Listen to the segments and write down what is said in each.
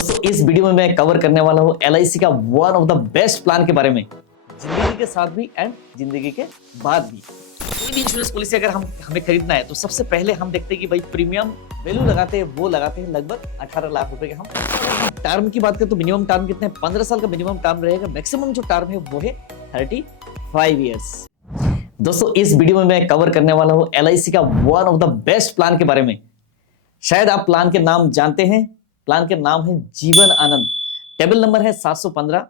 दोस्तों इस वीडियो में मैं कवर करने वाला हूँ LIC का one of the best plan के बारे में, जिंदगी के साथ भी एंड जिंदगी के बाद भी। कोई भी इंश्योरेंस पॉलिसी अगर हमें खरीदना है तो सबसे पहले हम देखते हैं कि भाई प्रीमियम वैल्यू लगाते हैं, वो लगाते हैं लगभग 18 लाख रुपए के हम। टर्म की बात करें तो मिनिमम टर्म कितने 15 साल का मिनिमम टर्म रहेगा, मैक्सिमम जो टर्म है वो है 35 ईयर्स। दोस्तों इस वीडियो में मैं कवर करने वाला हूँ LIC का one of the best plan के बारे में। शायद आप प्लान के नाम जानते हैं, प्लान के नाम है जीवन आनंद, टेबल नंबर है 715।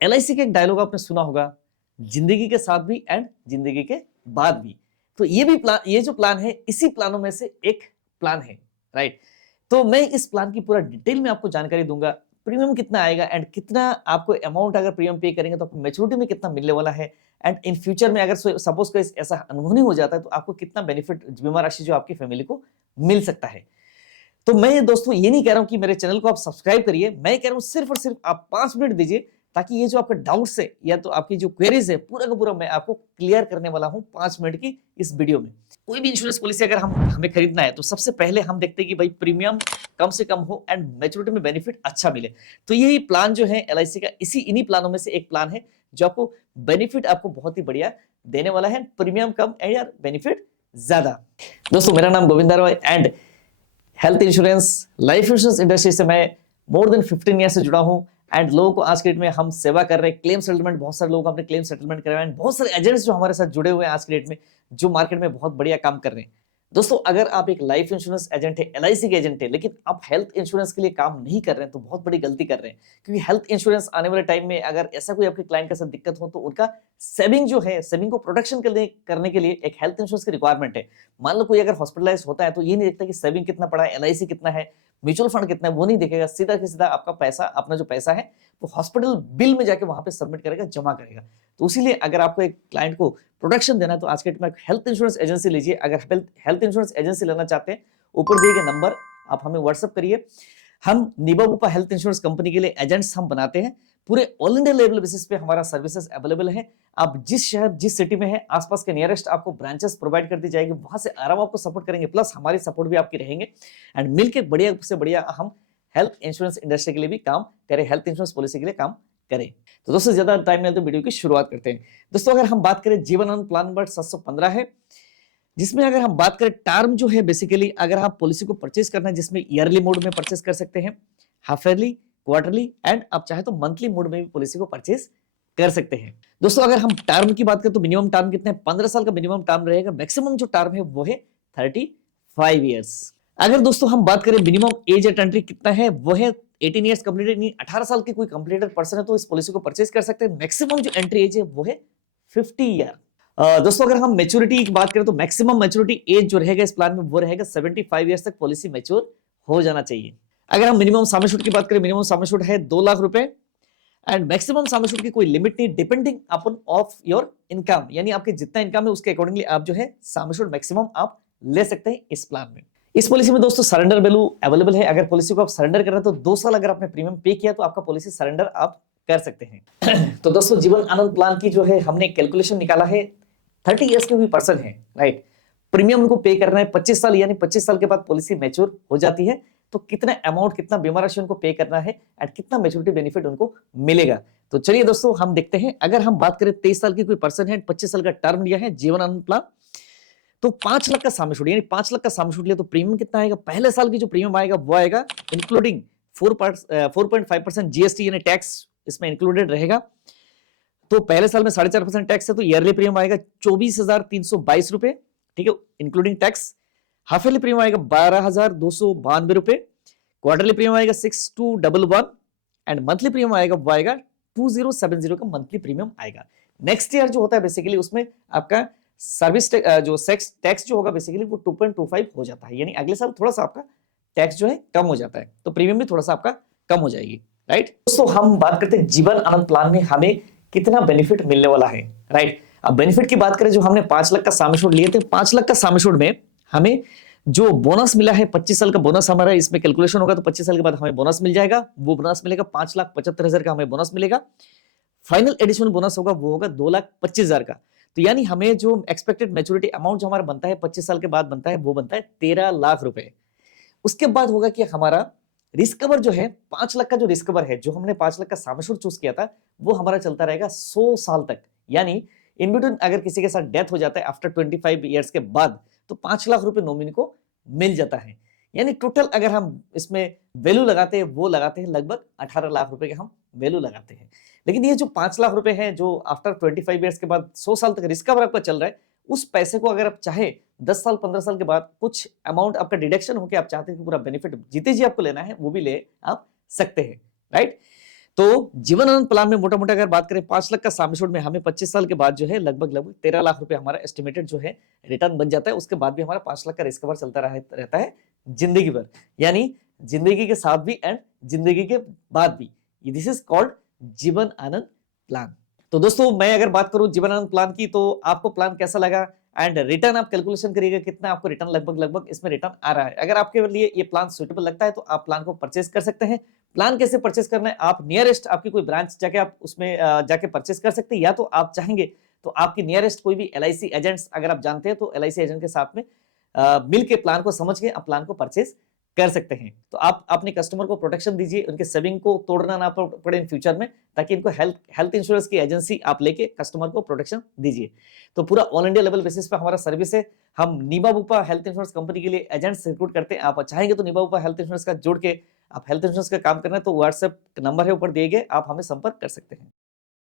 LIC का एक डायलॉग आपने सुना होगा, जिंदगी के साथ भी एंड जिंदगी के बाद भी। तो ये भी प्लान, ये जो प्लान है इसी प्लानों में से एक प्लान है, राइट। तो मैं इस प्लान की पूरा डिटेल में आपको जानकारी दूंगा, प्रीमियम कितना आएगा एंड कितना आपको अमाउंट अगर प्रीमियम पे करेंगे तो आपको मैच्योरिटी में कितना मिलने वाला है, एंड इन फ्यूचर में अगर सपोज कोई ऐसा अनहोनी हो जाता है तो आपको कितना बेनिफिट, बीमा राशि जो आपकी फैमिली को मिल सकता है। तो मैं दोस्तों ये नहीं कह रहा हूं कि मेरे चैनल को आप सब्सक्राइब करिए, मैं कह रहा हूं सिर्फ और सिर्फ आप 5 मिनट दीजिए, ताकि ये जो आपका डाउट्स है या तो आपकी जो क्वेरीज है पूरा का पूरा मैं आपको क्लियर करने वाला हूं 5 मिनट की इस वीडियो में। कोई भी इंश्योरेंस पॉलिसी अगर हमें खरीदना है तो सबसे पहले हम देखते हैं कि भाई प्रीमियम कम से कम हो एंड मैच्योरिटी में बेनिफिट अच्छा मिले। तो यही प्लान जो है LIC का, इन्हीं प्लानों में से एक प्लान है जो आपको बेनिफिट आपको बहुत ही बढ़िया देने वाला है, प्रीमियम कम एंड यार बेनिफिट ज्यादा। दोस्तों मेरा नाम Govinda Roy and health insurance, life insurance industry से मैं मोर देन 15 ईयर से जुड़ा हूं एंड लोगों को आज के डेट में हम सेवा कर रहे हैं। क्लेम सेटलमेंट, बहुत सारे लोग अपने क्लेम सेटलमेंट करवाए एंड बहुत सारे एजेंट्स जो हमारे साथ जुड़े हुए हैं आज के डेट में, जो मार्केट में बहुत बढ़िया काम कर रहे हैं। दोस्तों अगर आप एक लाइफ इंश्योरेंस एजेंट है, LIC के एजेंट है, लेकिन आप हेल्थ इंश्योरेंस के लिए काम नहीं कर रहे हैं तो बहुत बड़ी गलती कर रहे हैं। क्योंकि हेल्थ इंश्योरेंस आने वाले टाइम में अगर ऐसा कोई आपके क्लाइंट के साथ दिक्कत हो तो उनका सेविंग जो है, सेविंग को प्रोटेक्शन करने के लिए एक हेल्थ इंश्योरेंस की रिक्वायरमेंट है। मान लो कोई अगर हॉस्पिटलाइज होता है तो ये नहीं देखता कि सेविंग कितना पड़ा है, LIC कितना है, म्यूचुअल फंड कितना है, वो नहीं देखेगा। सीधा के सीधा आपका पैसा, अपना जो पैसा है वो हॉस्पिटल बिल में जाके वहां पे सबमिट करेगा, जमा करेगा। तो इसीलिए अगर आपको एक क्लाइंट को प्रोटेक्शन देना है तो आज के डेट में हेल्थ इंश्योरेंस एजेंसी लीजिए। अगर हेल्थ इंश्योरेंस एजेंसी लेना चाहते हैं, ऊपर दिए गए नंबर आप हमें व्हाट्सएप करिए। हम निबा बुपा हेल्थ इंश्योरेंस कंपनी के लिए एजेंट्स हम बनाते हैं, पूरे ऑल इंडिया लेवल बेसिस पे हमारा सर्विसेज अवेलेबल है। आप जिस शहर, जिस सिटी में है, आसपास के नियरेस्ट आपको ब्रांचेस प्रोवाइड कर दी जाएगी, वहां से आराम आपको सपोर्ट करेंगे, प्लस हमारी सपोर्ट भी आपकी रहेंगे एंड मिलके बढ़िया से बढ़िया हम हेल्थ इंश्योरेंस इंडस्ट्री के लिए भी काम करें, हेल्थ इंश्योरेंस पॉलिसी के लिए काम करें। तो दोस्तों ज्यादा टाइम नहीं, तो वीडियो की शुरुआत करते हैं। दोस्तों अगर हम बात करें, जीवन आनंद प्लान नंबर 715 है, जिसमें अगर हम बात करें टर्म जो है, बेसिकली अगर आप पॉलिसी को परचेज करना है जिसमें ईयरली मोड में परचेज कर सकते हैं, हाफ ईयरली, क्वार्टरली एंड आप चाहे तो मंथली मोड में भी पॉलिसी को परचेज कर सकते हैं। दोस्तों अगर हम टर्म की बात करें तो मिनिमम टर्म कितने 15 साल का मिनिमम टर्म रहेगा, मैक्सिमम जो टर्म है वो है 35 ईयर्स। अगर दोस्तों हम बात करें मिनिमम एज एट एंट्री कितना है, वो है 18 ईयर्स कंप्लीटेड, नहीं 18 साल की कोई कंप्लीटेड पर्सन है तो इस पॉलिसी को परचेज कर सकते हैं। मैक्सिमम जो एंट्री एज है वो है 50 ईयर। दोस्तों अगर हम मैच्योरिटी की बात करें तो मैक्सिमम मैच्योरिटी एज जो रहेगा इस प्लान में वो रहेगा 75 ईयर्स तक पॉलिसी मैच्योर हो जाना चाहिए। अगर हम मिनिमम सम एश्योर्ड की बात करें, मिनिमम सम एश्योर्ड है 2 लाख रुपए एंड मैक्सिमम सम एश्योर्ड की कोई लिमिट नहीं, depending upon of your income, यानी आपके जितना इनकम है उसके अकॉर्डिंगली आप जो है सम एश्योर्ड मैक्सिमम आप ले सकते हैं इस प्लान में। इस पॉलिसी में दोस्तों सरेंडर वैल्यू अवेलेबल है। अगर पॉलिसी को आप सरेंडर कर रहे हैं तो 2 साल अगर आपने प्रीमियम पे किया तो आपका पॉलिसी सरेंडर आप कर सकते हैं। तो दोस्तों जीवन आनंद प्लान की जो है हमने कैलकुलेशन निकाला है, 30 इयर्स के भी पर्सन है, राइट, प्रीमियम उनको पे करना है 25 साल, यानी 25 साल के बाद पॉलिसी मैच्योर हो जाती है, तो कितना अमाउंट, कितना बीमा राशि उनको पे करना है एंड कितना मैच्योरिटी बेनिफिट उनको मिलेगा। तो चलिए दोस्तों हम देखते हैं। अगर हम बात करें 23 साल की कोई पर्सन है, 25 साल का टर्म लिया है जीवन आनंद प्लान, तो 5 लाख का सम एश्योर्ड, यानी 5 लाख का सम एश्योर्ड लिया तो प्रीमियम कितना आएगा, पहले साल की जो प्रीमियम आएगा वो आएगा इंक्लूडिंग 4.5% GST, यानी टैक्स इसमें इंक्लूडेड रहेगा। तो पहले साल में 4.5% टैक्स है तो ईयरली प्रीमियम आएगा 24,322 रुपए, ठीक है, including tax. Half yearly premium आएगा 12,292 रुपए, क्वार्टरली प्रीमियम आएगा 6,211 एंड मंथली प्रीमियम आएगा वो आएगा 2070 का मंथली प्रीमियम आएगा। नेक्स्ट ईयर जो होता है बेसिकली उसमें आपका सर्विस जो सेक्स टैक्स जो होगा बेसिकली वो 2.25 हो जाता है, यानी अगले साल थोड़ा सा आपका टैक्स जो है कम हो जाता है, तो प्रीमियम भी थोड़ा सा आपका कम हो जाएगी, राइट। दोस्तों हम बात करते हैं जीवन आनंद प्लान में हमें कितना बेनिफिट मिलने वाला है, राइट। अब बेनिफिट की बात करें, जो हमने 5 लाख का सम एश्योर्ड लिए थे, 5 लाख का सम एश्योर्ड में हमें जो बोनस मिला है 25 साल का बोनस हमारा इसमें कैलकुलेशन होगा, तो 25 साल के बाद हमें बोनस मिल जाएगा, वो बोनस मिलेगा 5,75,000 का हमें बोनस मिलेगा। फाइनल एडिशनल बोनस होगा वो होगा 2,25,000 का। तो यानी हमें जो एक्सपेक्टेड मैच्योरिटी अमाउंट जो हमारा बनता है 25 साल के बाद बनता है वो बनता है 13 लाख रुपए। उसके बाद होगा कि हमारा रिस्क कवर जो है 5 लाख का जो रिस्क कवर है, जो हमने 5 लाख का सम एश्योर्ड चूज किया था, वो हमारा चलता रहेगा 100 साल तक। यानी इन बिटवीन अगर किसी के साथ डेथ हो जाता है आफ्टर 25 ईयर्स के बाद, तो 5 लाख रुपए नॉमिनी को मिल जाता है। यानी टोटल अगर हम इसमें वैल्यू लगाते हैं, वो लगाते हैं लगभग 18 लाख रुपए के हम वैल्यू लगाते हैं। लेकिन ये जो 5 लाख रुपए है, जो आफ्टर 25 ईयर्स के बाद 100 साल तक रिस्क कवर आपका चल रहा है, उस पैसे को अगर आप चाहे 10 साल 15 साल के बाद कुछ अमाउंट आपका डिडक्शन होकर आप चाहते हैं कि पूरा बेनिफिट जीते जी आपको लेना है, वो भी ले आप सकते हैं, राइट। तो जीवन आनंद प्लान में मोटा मोटा अगर बात करें 5 लाख का सम एश्योर्ड में हमें 25 साल के बाद जो है लगभग 13 लाख रुपए हमारा एस्टिमेटेड जो है रिटर्न बन जाता है। उसके बाद भी हमारा 5 लाख का रिस्क कवर चलता रहता है जिंदगी भर, यानी जिंदगी के साथ भी एंड जिंदगी के बाद भी। This is called Jeevan Anand plan. तो दोस्तों, मैं अगर बात करूं जीवन आनंद प्लान की, तो आपको प्लान कैसा लगा एंड रिटर्न आप कैलकुलेशन करिएगा कितना आपको रिटर्न लगभग इसमें रिटर्न आ रहा है। अगर आपके लिए ये प्लान सुटेबल लगता है तो आप प्लान को परचेज कर सकते हैं। प्लान कैसे परचेज करना है, आप नियरेस्ट आपकी कोई ब्रांच जाके आप उसमें जाके परचेज कर सकते हैं, या तो आप चाहेंगे तो आपकी नियरेस्ट कोई भी LIC एजेंट्स अगर आप जानते हैं तो LIC एजेंट के साथ में मिल के प्लान को समझ के आप प्लान को परचेज कर सकते हैं। तो आप अपने कस्टमर को प्रोटेक्शन दीजिए, उनके सेविंग को तोड़ना ना पड़े इन फ्यूचर में, ताकि इनको हेल्थ इंश्योरेंस की एजेंसी आप लेके कस्टमर को प्रोटेक्शन दीजिए। तो पूरा ऑल इंडिया लेवल बेसिस पे हमारा सर्विस है। हम नीबा बुपा हेल्थ इंश्योरेंस कंपनी के लिए एजेंट्स रिक्रूट करते हैं। आप चाहेंगे तो नीबा बुपा हेल्थ इंश्योरेंस का जोड़ के आप हेल्थ इंश्योरेंस का काम करना है तो व्हाट्सएप नंबर है ऊपर दिए गए, आप हमें संपर्क कर सकते हैं।